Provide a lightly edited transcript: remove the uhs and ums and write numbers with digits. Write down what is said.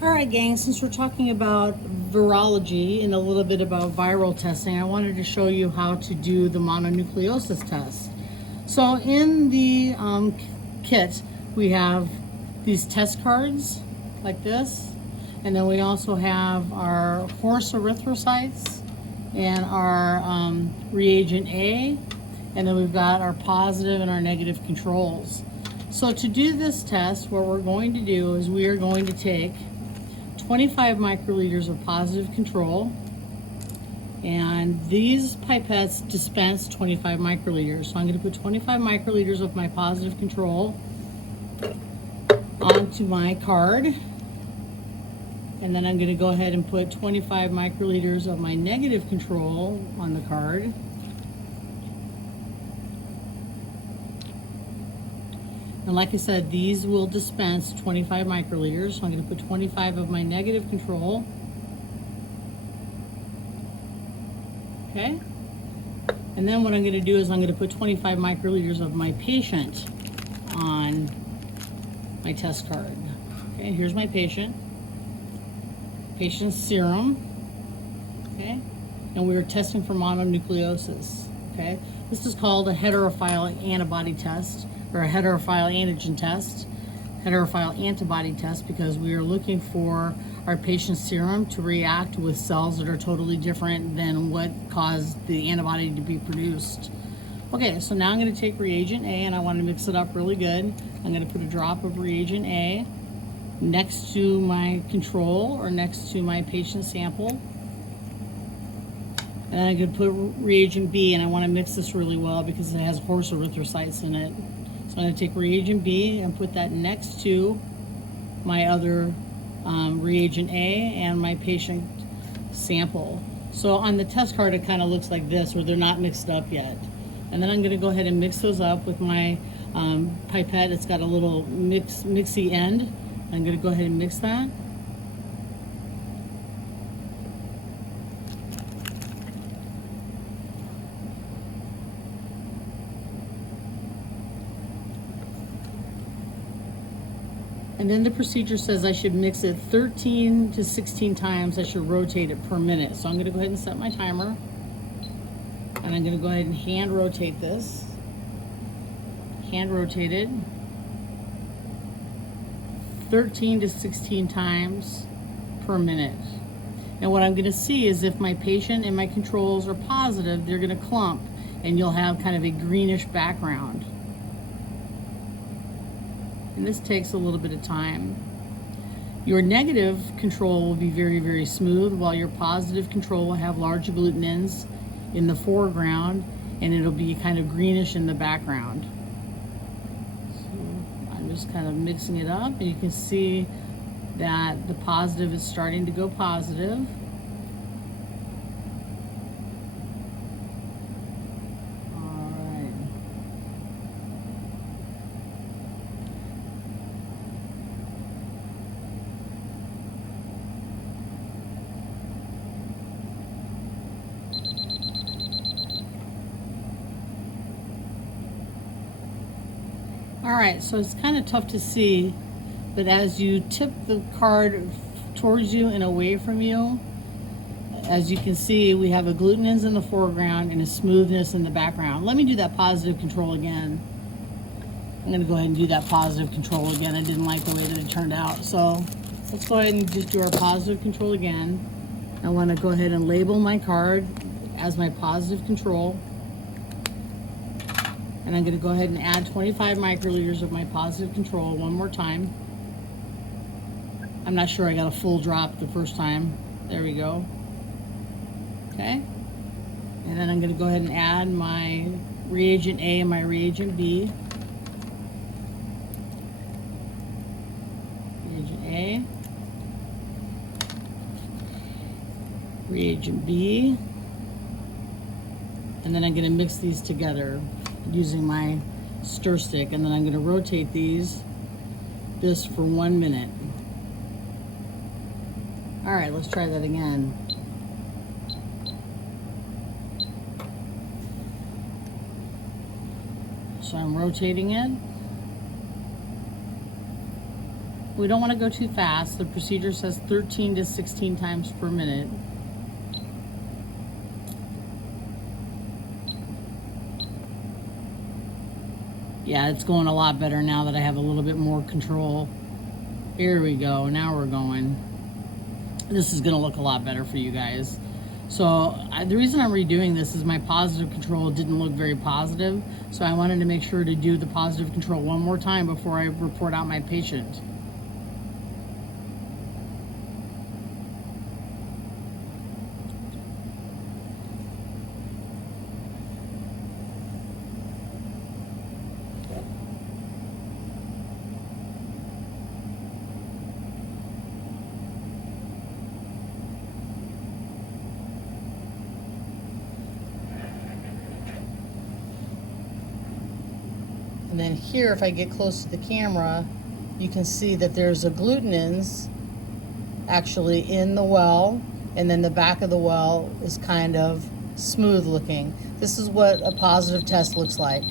All right, gang, since we're talking about virology and a little bit about viral testing, I wanted to show you how to do the mononucleosis test. So in the kit, we have these test cards like this, and then we also have our horse erythrocytes and our reagent A, and then we've got our positive and our negative controls. So to do this test, what we're going to do is we are going to take 25 microliters of positive control, and these pipettes dispense 25 microliters. So I'm going to put 25 microliters of my positive control onto my card, and then I'm going to go ahead and put 25 microliters of my negative control on the card. And like I said, these will dispense 25 microliters. So I'm going to put 25 of my negative control. Okay. And then what I'm going to do is I'm going to put 25 microliters of my patient on my test card. Okay, here's my patient's serum. Okay. And we were testing for mononucleosis. Okay. This is called a heterophile antibody test, or a heterophile antigen test, heterophile antibody test, because we are looking for our patient's serum to react with cells that are totally different than what caused the antibody to be produced. Okay, so now I'm going to take reagent A, and I want to mix it up really good. I'm going to put a drop of reagent A next to my control or next to my patient sample. And I'm going to put reagent B, and I want to mix this really well because it has horse erythrocytes in it. So I'm going to take reagent B and put that next to my other reagent A and my patient sample. So on the test card, it kind of looks like this, where they're not mixed up yet. And then I'm going to go ahead and mix those up with my pipette. It's got a little mixy end. I'm going to go ahead and mix that. And then the procedure says I should mix it 13 to 16 times. I should rotate it per minute. So I'm going to go ahead and set my timer. And I'm going to go ahead and hand rotate this. Hand rotate it 13 to 16 times per minute. And what I'm going to see is if my patient and my controls are positive, they're going to clump, and you'll have kind of a greenish background. And this takes a little bit of time. Your negative control will be very, very smooth, while your positive control will have large agglutinins in the foreground, and it'll be kind of greenish in the background. So I'm just kind of mixing it up, and you can see that the positive is starting to go positive. All right, so it's kind of tough to see, but as you tip the card towards you and away from you, as you can see, we have agglutinins in the foreground and a smoothness in the background. Let me do that positive control again. I'm going to go ahead and do that positive control again. I didn't like the way that it turned out. So let's go ahead and just do our positive control again. I want to go ahead and label my card as my positive control. And I'm going to go ahead and add 25 microliters of my positive control one more time. I'm not sure I got a full drop the first time. There we go. Okay. And then I'm going to go ahead and add my reagent A and my reagent B. Reagent A. Reagent B. And then I'm going to mix these together using my stir stick, and then I'm going to rotate this for 1 minute. All right, let's try that again. So I'm rotating it. We don't want to go too fast. The procedure says 13 to 16 times per minute. Yeah, it's going a lot better now that I have a little bit more control. Here we go. Now we're going. This is going to look a lot better for you guys. So the reason I'm redoing this is my positive control didn't look very positive. So I wanted to make sure to do the positive control one more time before I report out my patient. And then here, if I get close to the camera, you can see that there's agglutinins actually in the well, and then the back of the well is kind of smooth looking. This is what a positive test looks like.